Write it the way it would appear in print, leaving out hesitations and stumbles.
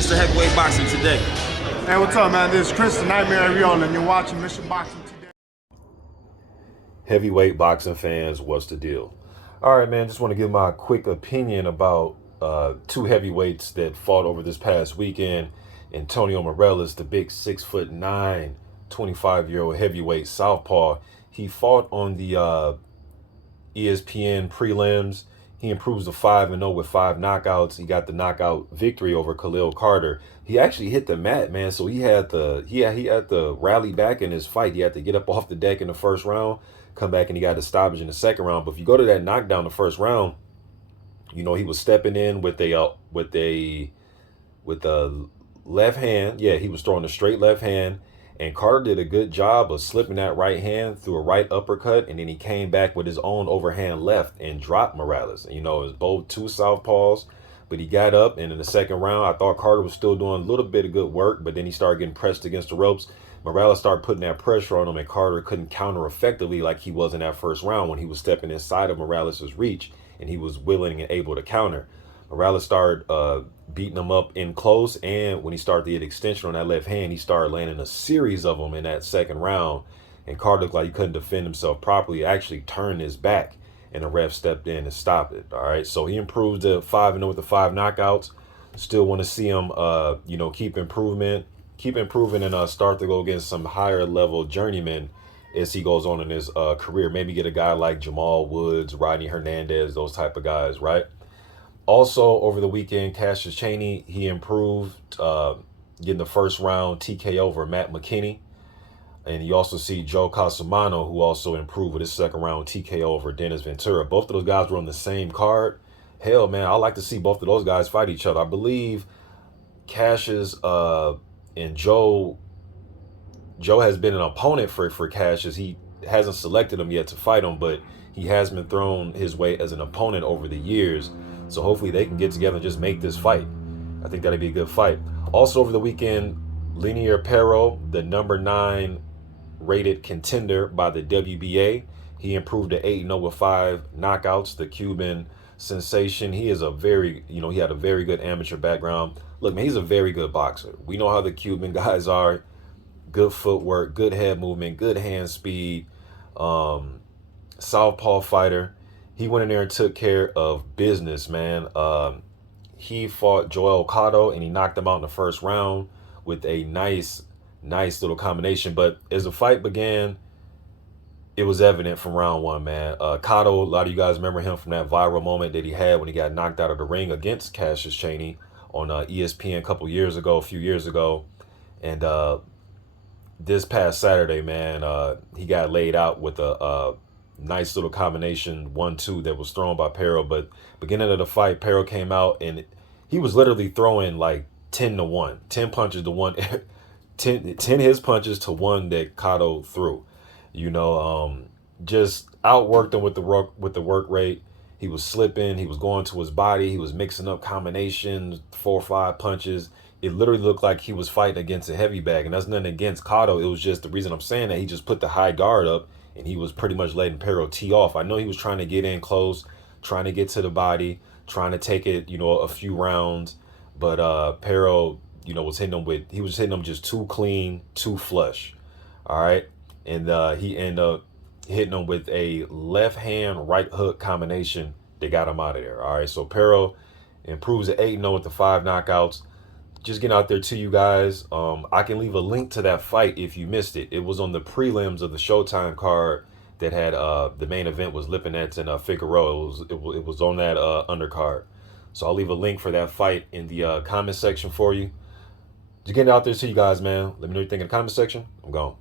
Mr. Heavyweight Boxing today? Hey, what's up, man? This is Chris, the Nightmare Mireles, and you're watching Mr. Boxing today. Heavyweight boxing fans, what's the deal? All right, man, just want to give my quick opinion about two heavyweights that fought over this past weekend. Antonio Mireles, the big 6'9", 25-year-old heavyweight southpaw. He fought on the ESPN prelims. He improves to 5-0 with 5 knockouts. He got the knockout victory over Khalil Carter. He actually hit the mat, man. So he had to rally back in his fight. He had to get up off the deck in the first round, come back, and he got a stoppage in the second round. But if you go to that knockdown the first round, you know, he was stepping in with a left hand. Yeah, he was throwing a straight left hand. And Carter did a good job of slipping that right hand through a right uppercut, and then he came back with his own overhand left and dropped Mireles. You know, it was both two southpaws, but he got up, and in the second round, I thought Carter was still doing a little bit of good work, but then he started getting pressed against the ropes. Mireles started putting that pressure on him, and Carter couldn't counter effectively like he was in that first round when he was stepping inside of Mireles' reach, and he was willing and able to counter. Mireles started beating him up in close, and when he started to get extension on that left hand, he started landing a series of them in that second round, and Carter looked like he couldn't defend himself properly. He actually turned his back, and the ref stepped in and stopped it. All right, so he improved to 5-0 with the 5 knockouts. Still want to see him, you know, keep improving, and start to go against some higher level journeymen as he goes on in his career. Maybe get a guy like Jamal Woods, Rodney Hernandez, those type of guys, right? Also, over the weekend, Cassius Chaney, he improved, getting the first round TKO over Matt McKinney. And you also see Joe Cusumano, who also improved with his second round TKO over Dennis Ventura. Both of those guys were on the same card. Hell, man, I like to see both of those guys fight each other. I believe Cassius and Joe has been an opponent for Cassius. He hasn't selected him yet to fight him, but he has been thrown his way as an opponent over the years. So hopefully they can get together and just make this fight. I think that'd be a good fight. Also over the weekend, Lenier, the number 9 rated contender by the WBA. He improved to 8-0 with 5 knockouts. The Cuban sensation. He is he had a very good amateur background. Look, man, he's a very good boxer. We know how the Cuban guys are. Good footwork, good head movement, good hand speed. Southpaw fighter. He went in there and took care of business, man. He fought Joel Cotto, and he knocked him out in the first round with a nice little combination. But as the fight began, it was evident from round 1, man. Cotto, a lot of you guys remember him from that viral moment that he had when he got knocked out of the ring against Cassius Chaney on ESPN a few years ago. And this past Saturday, man, he got laid out with a nice little combination 1-2 that was thrown by Pero. But beginning of the fight, Pero came out and he was literally throwing like 10-1, 10 punches to 1, 10 his punches to 1 that Cotto threw. You know, just outworked him with the work rate. He was slipping, he was going to his body, he was mixing up combinations, 4 or 5 punches. It literally looked like he was fighting against a heavy bag, and that's nothing against Cotto. It was just the reason I'm saying that he just put the high guard up, and he was pretty much letting Pero tee off. I know he was trying to get in close, trying to get to the body, trying to take it, you know, a few rounds. But Pero, you know, was hitting him just too clean, too flush. All right. And he ended up hitting him with a left hand, right hook combination that got him out of there. All right. So Pero improves to 8-0 with the 5 knockouts. Just getting out there to you guys. I can leave a link to that fight if you missed it. It was on the prelims of the Showtime card that had the main event was Lipinets and Figueroa. It was on that undercard. So I'll leave a link for that fight in the comment section for you. Just getting out there to you guys, man. Let me know what you think in the comment section. I'm gone.